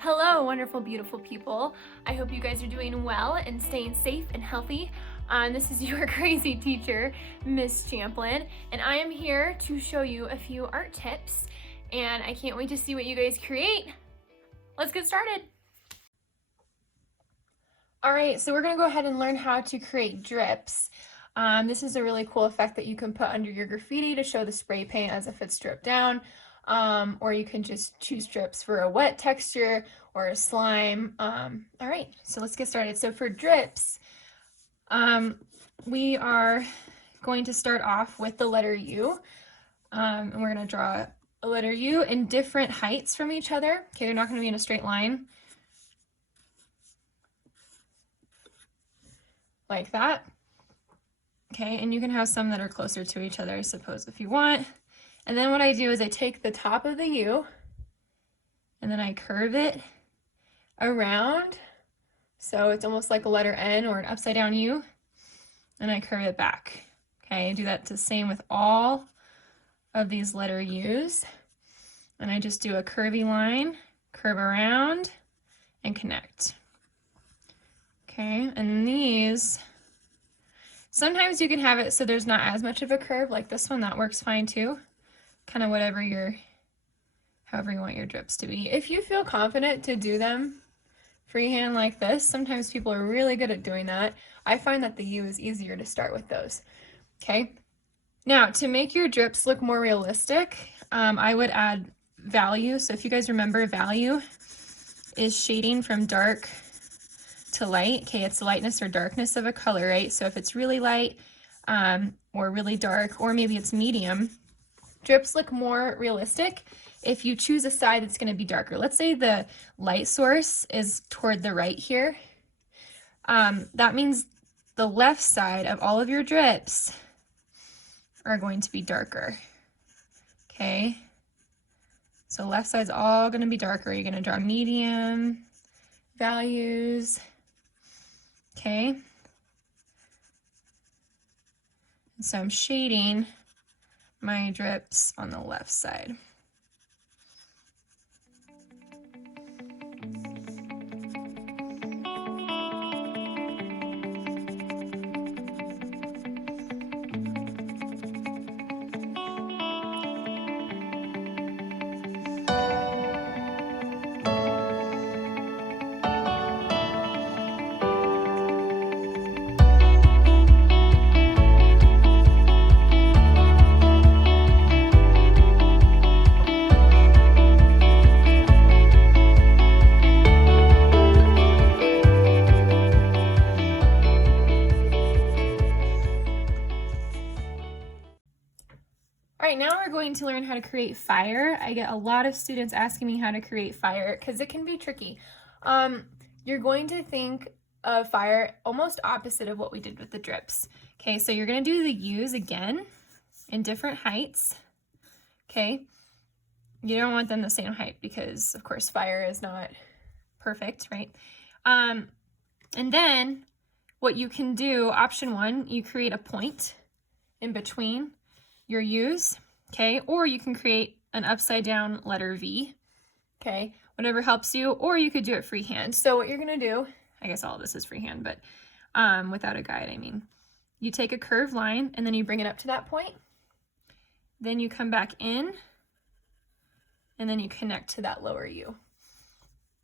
Hello, wonderful, beautiful people. I hope you guys are doing well and staying safe and healthy. This is your crazy teacher, Miss Champlin, and I am here to show you a few art tips, and I can't wait to see what you guys create. Let's get started. All right, so we're gonna go ahead and learn how to create drips. This is a really cool effect that you can put under your graffiti to show the spray paint as if it's dripped down. Or you can just choose drips for a wet texture or a slime. All right, so let's get started. So for drips, we are going to start off with the letter U. And we're going to draw a letter U in different heights from each other. Okay, they're not going to be in a straight line. Like that. Okay, and you can have some that are closer to each other, I suppose, if you want. And then what I do is I take the top of the U and then I curve it around. So it's almost like a letter N or an upside down U. And I curve it back. Okay, I do that the same with all of these letter U's. And I just do a curvy line, curve around, and connect. Okay, and these, sometimes you can have it so there's not as much of a curve, like this one, that works fine too. Kind of however you want your drips to be. If you feel confident to do them freehand like this, sometimes people are really good at doing that. I find that the U is easier to start with those. Okay, now to make your drips look more realistic, I would add value. So if you guys remember, value is shading from dark to light. Okay, it's the lightness or darkness of a color, right? So if it's really light or really dark, or maybe it's medium, drips look more realistic if you choose a side that's going to be darker. Let's say the light source is toward the right here. That means the left side of all of your drips are going to be darker. Okay, so left side's all going to be darker. You're going to draw medium values. Okay, and so I'm shading my drips on the left side. All right, now we're going to learn how to create fire. I get a lot of students asking me how to create fire because it can be tricky. You're going to think of fire almost opposite of what we did with the drips. Okay, so you're going to do the U's again in different heights. Okay, you don't want them the same height because, of course, fire is not perfect, right? And then what you can do, option one, you create a point in between your U's, okay? Or you can create an upside down letter V, okay? Whatever helps you, or you could do it freehand. So what you're gonna do, I guess all of this is freehand, but without a guide, I mean. You take a curved line and then you bring it up to that point. Then you come back in and then you connect to that lower U.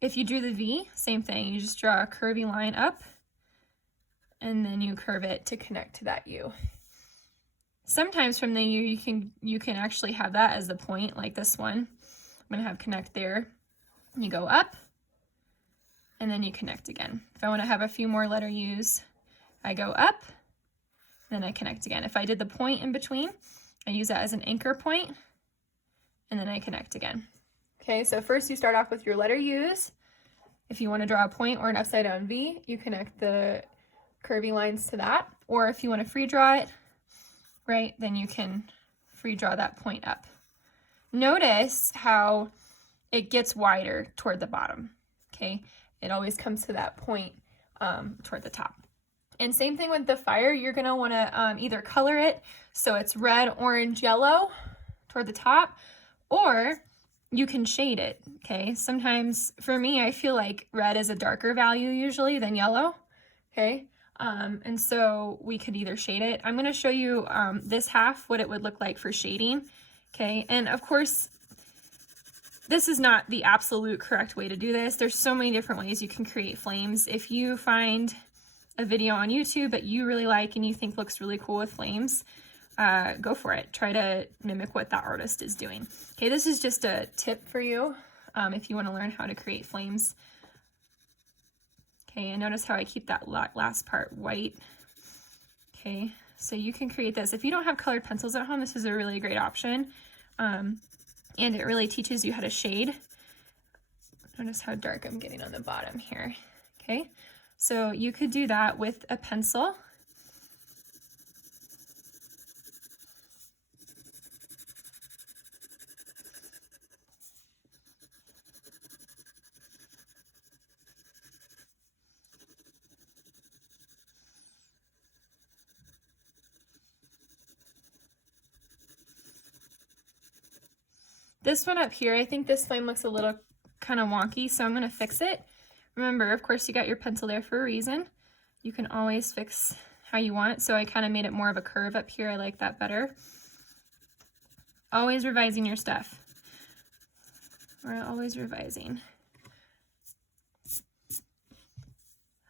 If you drew the V, same thing. You just draw a curvy line up and then you curve it to connect to that U. Sometimes from the U, you can actually have that as the point, like this one. I'm gonna have connect there. You go up, and then you connect again. If I wanna have a few more letter U's, I go up, then I connect again. If I did the point in between, I use that as an anchor point, and then I connect again. Okay, so first you start off with your letter U's. If you wanna draw a point or an upside down V, you connect the curvy lines to that. Or if you wanna free draw it, right, then you can free draw that point up. Notice how it gets wider toward the bottom, okay? It always comes to that point toward the top. And same thing with the fire, you're gonna wanna either color it so it's red, orange, yellow toward the top, or you can shade it, okay? Sometimes, for me, I feel like red is a darker value usually than yellow, okay? And so we could either shade it. I'm gonna show you this half, what it would look like for shading, okay? And of course, this is not the absolute correct way to do this. There's so many different ways you can create flames. If you find a video on YouTube that you really like and you think looks really cool with flames, go for it. Try to mimic what that artist is doing. Okay, this is just a tip for you if you want to learn how to create flames. Okay, and notice how I keep that last part white. Okay, so you can create this. If you don't have colored pencils at home, this is a really great option. And it really teaches you how to shade. Notice how dark I'm getting on the bottom here. Okay, so you could do that with a pencil. This one up here, I think this flame looks a little kind of wonky, so I'm going to fix it. Remember, of course, you got your pencil there for a reason. You can always fix how you want, so I kind of made it more of a curve up here. I like that better. Always revising your stuff. We're always revising.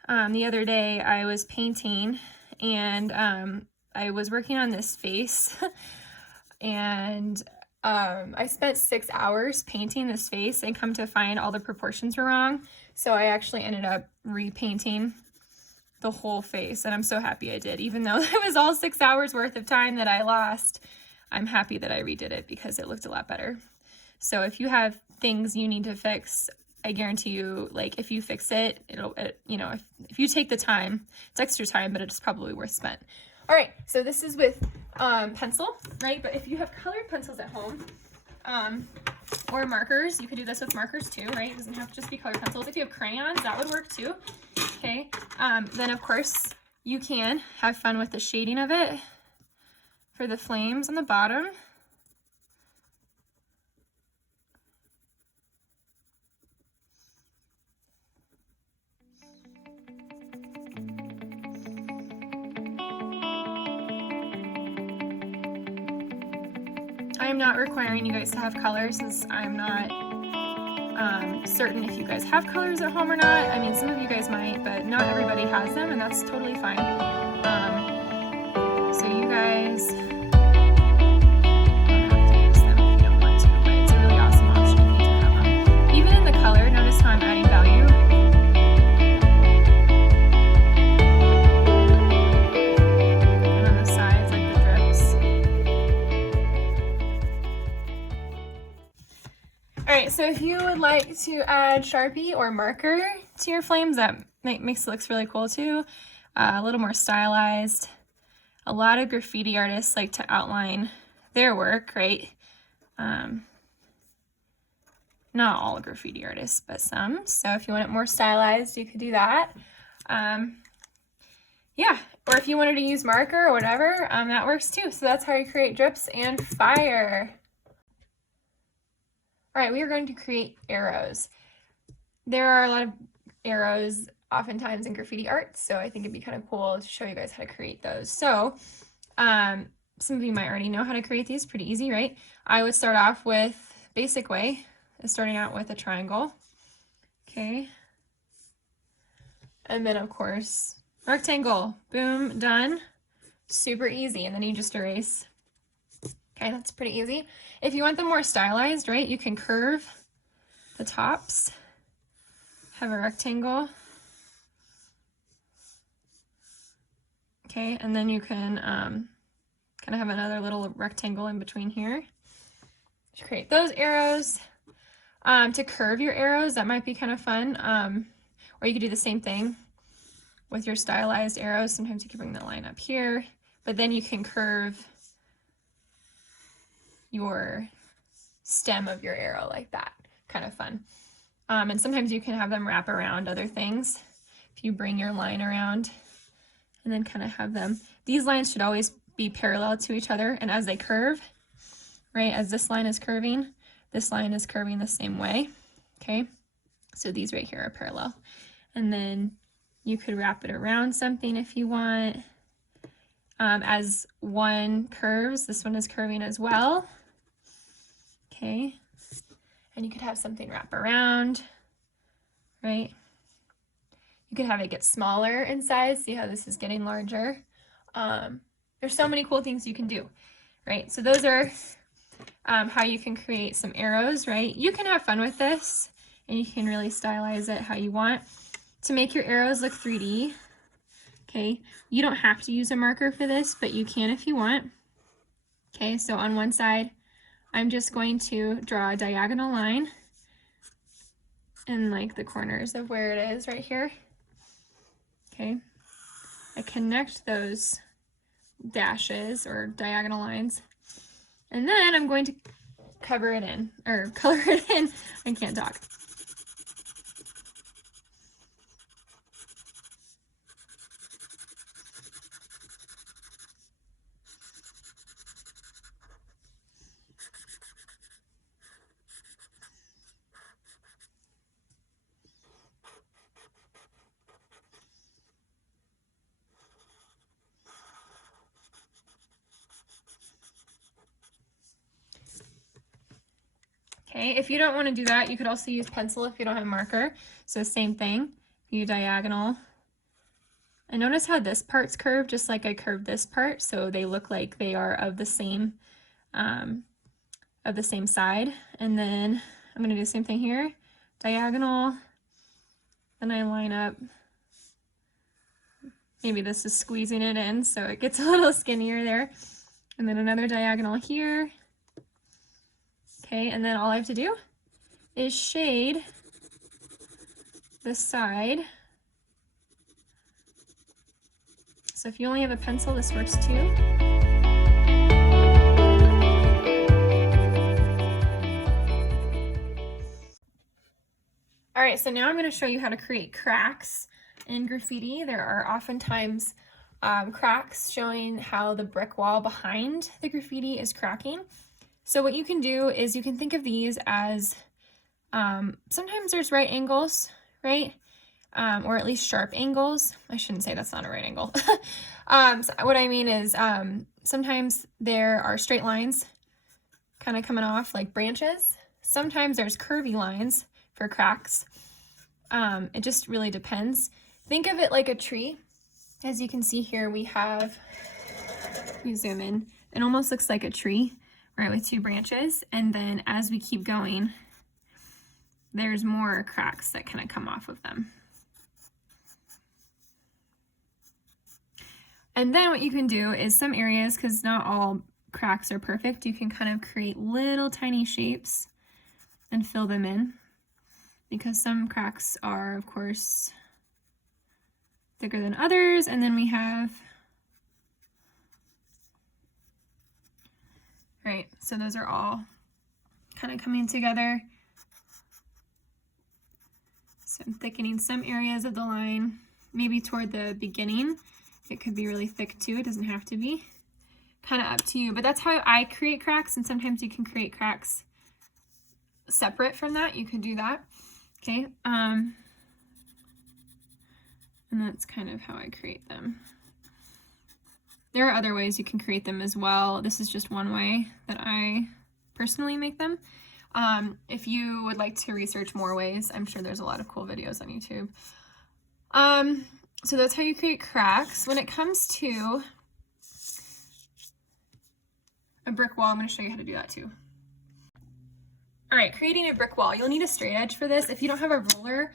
The other day, I was painting, and I was working on this face, and I spent 6 hours painting this face, and come to find all the proportions were wrong. So I actually ended up repainting the whole face, and I'm so happy I did. Even though it was all 6 hours worth of time that I lost, I'm happy that I redid it because it looked a lot better. So if you have things you need to fix, I guarantee you, like, if you fix it, you know, if you take the time, it's extra time, but it's probably worth spent. All right, so this is with pencil, right? But if you have colored pencils at home, or markers, you could do this with markers too, right? It doesn't have to just be colored pencils. If you have crayons, that would work too, okay? Then of course, you can have fun with the shading of it for the flames on the bottom. I am not requiring you guys to have colors, since I'm not certain if you guys have colors at home or not. I mean, some of you guys might, but not everybody has them, and that's totally fine. So you guys don't have to use them if you don't want to, but it's a really awesome option if you do have them. Even in the color, notice how I'm adding value. And on the sides, like the drips. Alright, so if you would like to add Sharpie or marker to your flames, that makes it look really cool too. A little more stylized. A lot of graffiti artists like to outline their work, right? Not all graffiti artists, but some. So if you want it more stylized, you could do that. Yeah, or if you wanted to use marker or whatever, that works too. So that's how you create drips and fire. All right, we are going to create arrows. There are a lot of arrows oftentimes in graffiti art, so I think it'd be kind of cool to show you guys how to create those. So some of you might already know how to create these, pretty easy, right? I would start off with basic way, starting out with a triangle, okay? And then of course, rectangle, boom, done. Super easy, and then you just erase. Okay, that's pretty easy. If you want them more stylized, right, you can curve the tops, have a rectangle. Okay, and then you can kind of have another little rectangle in between here. To create those arrows. To curve your arrows, that might be kind of fun. Or you could do the same thing with your stylized arrows. Sometimes you can bring the line up here, but then you can curve your stem of your arrow like that. Kind of fun. And sometimes you can have them wrap around other things. If you bring your line around and then kind of have them, these lines should always be parallel to each other, and as they curve, right, as this line is curving, this line is curving the same way, okay? So these right here are parallel. And then you could wrap it around something if you want. As one curves, this one is curving as well, okay? And you could have something wrap around, right? You could have it get smaller in size. See how this is getting larger? There's so many cool things you can do, right? So those are how you can create some arrows, right? You can have fun with this and you can really stylize it how you want to make your arrows look 3D. Okay, you don't have to use a marker for this, but you can if you want. Okay, so on one side, I'm just going to draw a diagonal line in like the corners of where it is right here. Okay, I connect those dashes or diagonal lines, and then I'm going to cover it in, or color it in. I can't talk. Okay, if you don't want to do that, you could also use pencil if you don't have a marker. So same thing, you diagonal. And notice how this part's curved, just like I curved this part, so they look like they are of the same side. And then I'm going to do the same thing here, diagonal, then I line up. Maybe this is squeezing it in so it gets a little skinnier there. And then another diagonal here. Okay, and then all I have to do is shade the side. So if you only have a pencil, this works too. All right, so now I'm going to show you how to create cracks in graffiti. There are oftentimes cracks showing how the brick wall behind the graffiti is cracking. So what you can do is you can think of these as sometimes there's right angles, right? Or at least sharp angles. I shouldn't say that's not a right angle. So what I mean is sometimes there are straight lines kind of coming off like branches. Sometimes there's curvy lines for cracks. It just really depends. Think of it like a tree. As you can see here, we zoom in, it almost looks like a tree, right, with two branches. And then as we keep going, there's more cracks that kind of come off of them. And then what you can do is some areas, because not all cracks are perfect, you can kind of create little tiny shapes and fill them in, because some cracks are, of course, thicker than others. And then we have, right, so those are all kind of coming together. So I'm thickening some areas of the line, maybe toward the beginning. It could be really thick too, it doesn't have to be. Kind of up to you, but that's how I create cracks, and sometimes you can create cracks separate from that. You can do that, okay? And that's kind of how I create them. There are other ways you can create them as well. This is just one way that I personally make them. If you would like to research more ways, I'm sure there's a lot of cool videos on YouTube. So that's how you create cracks. When it comes to a brick wall, I'm going to show you how to do that too. All right, creating a brick wall. You'll need a straight edge for this. If you don't have a ruler,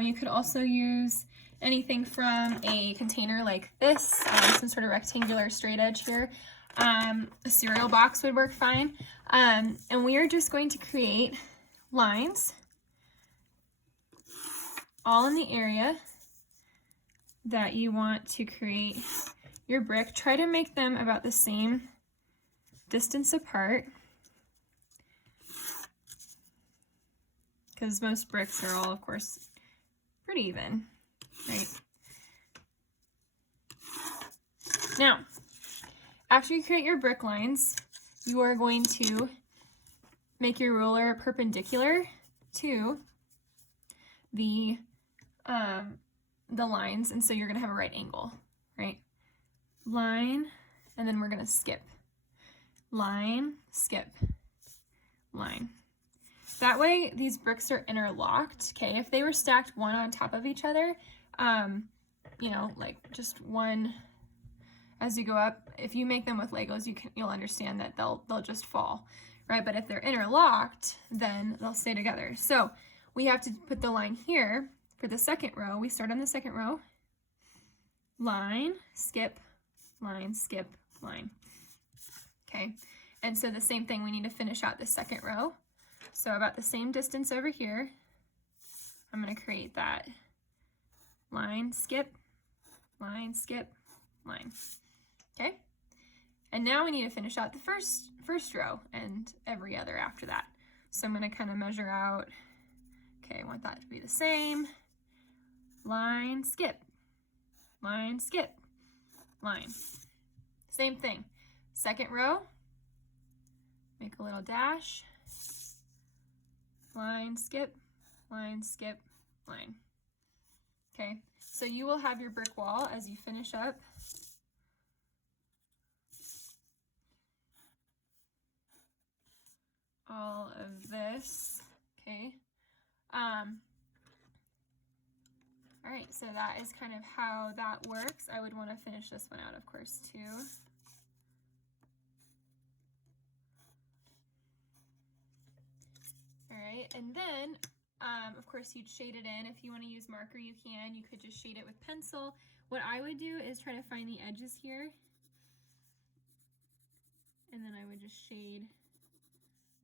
you could also use anything from a container like this, some sort of rectangular straight edge here. A cereal box would work fine. And we are just going to create lines all in the area that you want to create your brick. Try to make them about the same distance apart, because most bricks are all, of course, pretty even, right? Now, after you create your brick lines, you are going to make your ruler perpendicular to the lines, and so you're going to have a right angle, right? Line, and then we're going to skip. Line, skip, line. That way these bricks are interlocked, okay? If they were stacked one on top of each other, you know, like just one as you go up, if you make them with Legos, you'll understand that they'll just fall, right? But if they're interlocked, then they'll stay together. So we have to put the line here for the second row. We start on the second row. Line, skip, line, skip, line. Okay, and so the same thing, we need to finish out the second row. So about the same distance over here, I'm going to create that line, skip, line, skip, line. Okay, and now we need to finish out the first row and every other after that. So I'm going to kind of measure out, okay, I want that to be the same. Line, skip, line, skip, line. Same thing. Second row, make a little dash, line, skip, line, skip, line. Okay, so you will have your brick wall as you finish up. All of this, okay. All right, so that is kind of how that works. I would want to finish this one out, of course, too. All right, and then, of course, you'd shade it in. If you want to use marker, you can. You could just shade it with pencil. What I would do is try to find the edges here, and then I would just shade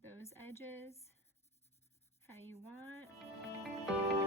those edges how you want.